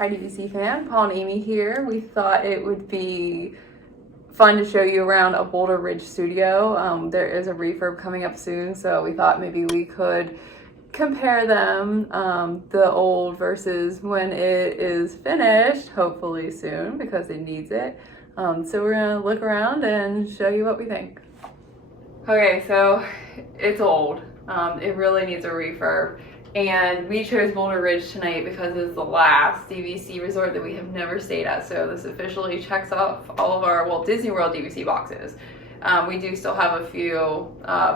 Hi DVC fan, Paul and Amy here. We thought it would be fun to show you around a Boulder Ridge studio. There is a refurb coming up soon, so we thought maybe we could compare them, the old versus when it is finished, hopefully soon because it needs it. So we're gonna look around and show you what we think. Okay, so it's old. It really needs a refurb. And we chose Boulder Ridge tonight because it's the last DVC resort that we have never stayed at. So this officially checks off all of our, well, Disney World DVC boxes. We do still have a few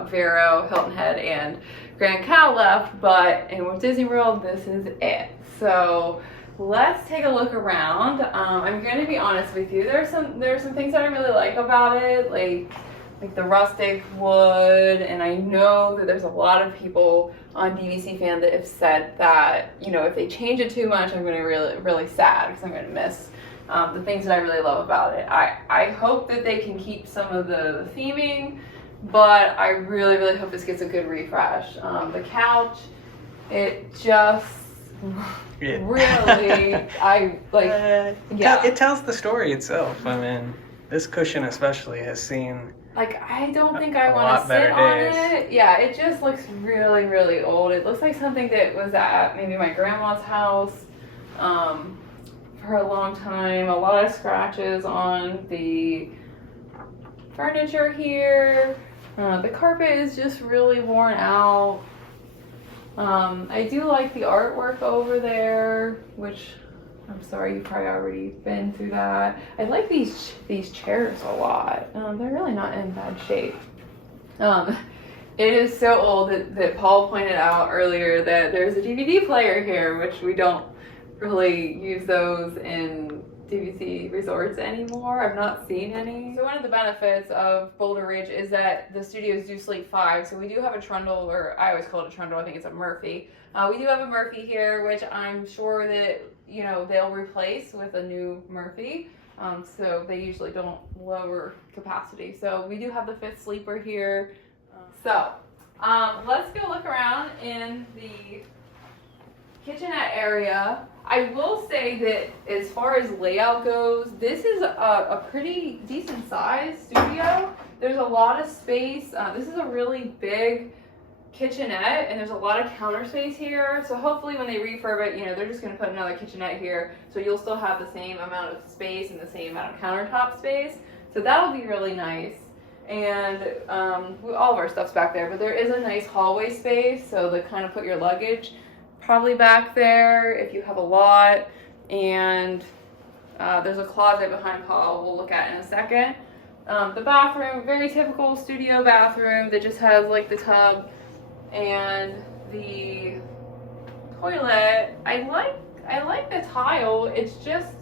Vero, Hilton Head, and Grand Cal left, but in Disney World, this is it. So let's take a look around. I'm going to be honest with you. There are some things that I really like about it, like the rustic wood, and I know that there's a lot of people on DVC fan that have said that, you know, if they change it too much, I'm going to be really sad because I'm going to miss the things that I really love about it. I hope that they can keep some of the theming, but I really hope this gets a good refresh. The couch, it just really, I like, yeah. It tells the story itself. I mean, this cushion especially has seen, like, I don't think I want to sit on it. Yeah, it just looks really old. It looks like something that was at maybe my grandma's house for a long time. A lot of scratches on the furniture here. The carpet is just really worn out. I do like the artwork over there, which I'm sorry, you've probably already been through that. I like these chairs a lot. They're really not in bad shape. It is so old that Paul pointed out earlier that there's a DVD player here, which we don't really use those in DVC resorts anymore. I've not seen any. So one of the benefits of Boulder Ridge is that the studios do sleep 5. So we do have a trundle, or I always call it a trundle, I think it's a Murphy. We do have a Murphy here, which I'm sure that, you know, they'll replace with a new Murphy. So they usually don't lower capacity. So we do have the 5th sleeper here. Let's go look around in the kitchenette area. I will say that as far as layout goes, this is a pretty decent sized studio. There's a lot of space. This is a really big kitchenette, and there's a lot of counter space here. So hopefully when they refurb it, you know, they're just going to put another kitchenette here, so you'll still have the same amount of space and the same amount of countertop space. So that'll be really nice. And all of our stuff's back there, but there is a nice hallway space, so to kind of put your luggage probably back there if you have a lot. And there's a closet behind Paul we'll look at in a second. The bathroom, very typical studio bathroom that just has like the tub and the toilet. I like the tile. It's just,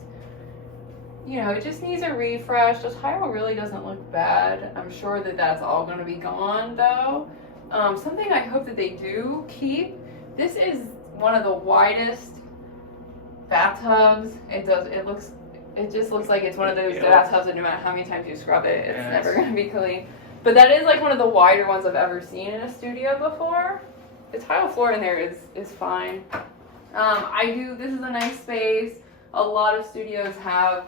you know, it just needs a refresh. The tile really doesn't look bad. I'm sure that that's all going to be gone though. Something I hope that they do keep. This is one of the widest bathtubs. It just looks like it's one of those bathtubs that no matter how many times you scrub it, it's never going to be clean. But that is like one of the wider ones I've ever seen in a studio before. The tile floor in there is fine. This is a nice space. A lot of studios have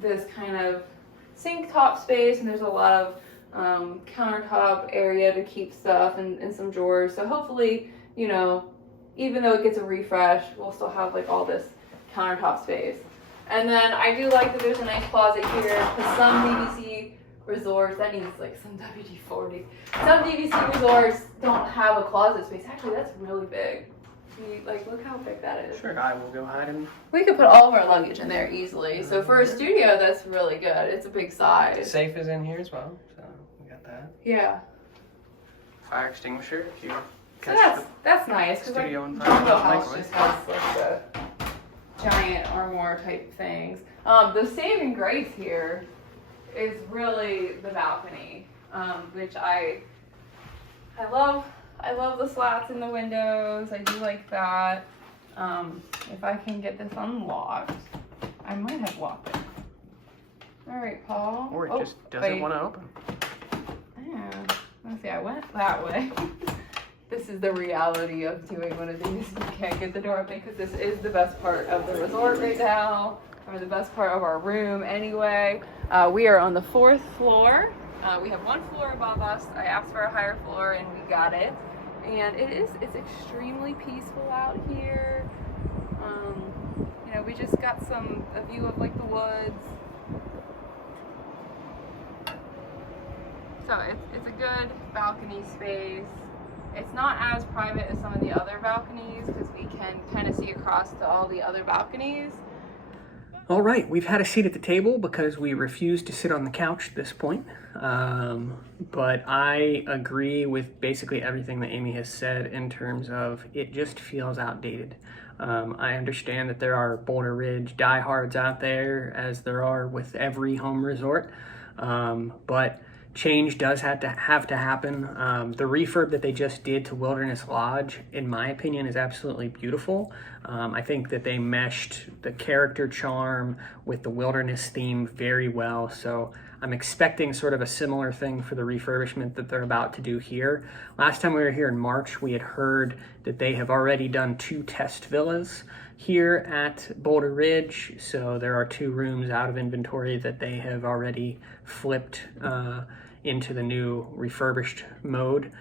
this kind of sink top space, and there's a lot of countertop area to keep stuff and some drawers. So hopefully, you know, even though it gets a refresh, we'll still have like all this countertop space. And then I do like that there's a nice closet here, because some DVC resorts, that needs like some WD-40. Some DVC resorts don't have a closet space. Actually, that's really big. Like, look how big that is. sure, I will go hide in. We could put all of our luggage in there easily. So for a studio, that's really good. It's a big size. The safe is in here as well, so we got that. Yeah. Fire extinguisher if you So that's nice, because like studio and Jumbo House just has like the giant armoire type things. The saving grace here is really the balcony, which I love. I love the slats in the windows. I do like that. If I can get this unlocked, I might have locked it. All right, Paul. Or it just doesn't want to open. Yeah. Let's see. I went that way. this is the reality of doing one of these. You can't get the door open because this is the best part of the resort right now, or the best part of our room anyway. We are on the 4th floor. We have 1 floor above us. I asked for a higher floor and we got it. And it's extremely peaceful out here. You know, we just got a view of like the woods. So it's a good balcony space. It's not as private as some of the other balconies because we can kind of see across to all the other balconies. All right, we've had a seat at the table because we refused to sit on the couch at this point. But I agree with basically everything that Amy has said in terms of it just feels outdated. I understand that there are Boulder Ridge diehards out there, as there are with every home resort, but change does have to happen. The refurb that they just did to Wilderness Lodge, in my opinion, is absolutely beautiful. I think that they meshed the character charm with the wilderness theme very well. So I'm expecting sort of a similar thing for the refurbishment that they're about to do here. Last time we were here in March, we had heard that they have already done 2 test villas here at Boulder Ridge. So there are 2 rooms out of inventory that they have already flipped into the new refurbished mode.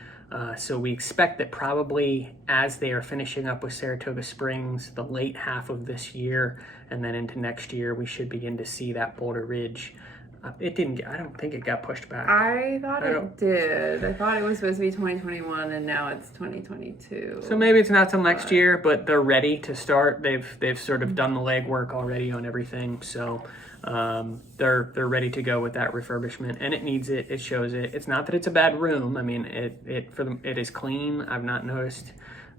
So we expect that probably as they are finishing up with Saratoga Springs, the late half of this year and then into next year, we should begin to see that Boulder Ridge. I don't think it got pushed back. I thought it did. I thought it was supposed to be 2021 and now it's 2022. So maybe it's not till next year, but they're ready to start. They've sort of done the legwork already on everything. So they're ready to go with that refurbishment, and it needs it. It shows it. It's not that it's a bad room. I mean, it is clean. I've not noticed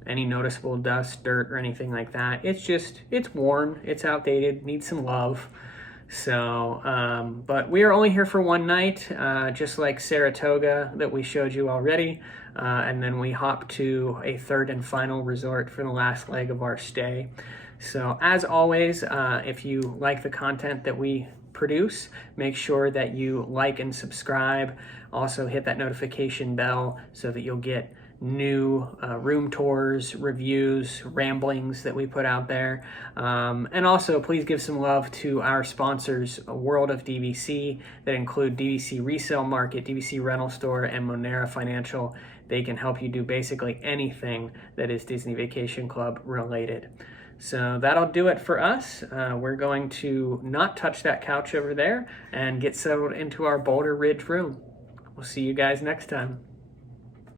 any noticeable dust, dirt, or anything like that. It's worn. It's outdated. Needs some love. So, but we are only here for one night, just like Saratoga that we showed you already. And then we hop to a 3rd and final resort for the last leg of our stay. So as always, if you like the content that we produce, make sure that you like and subscribe. Also hit that notification bell so that you'll get new room tours, reviews, ramblings that we put out there. And also please give some love to our sponsors, World of DVC, that include DVC Resale Market, DVC Rental Store, and Monera Financial. They can help you do basically anything that is Disney Vacation Club related. So that'll do it for us. We're going to not touch that couch over there and get settled into our Boulder Ridge room. We'll see you guys next time.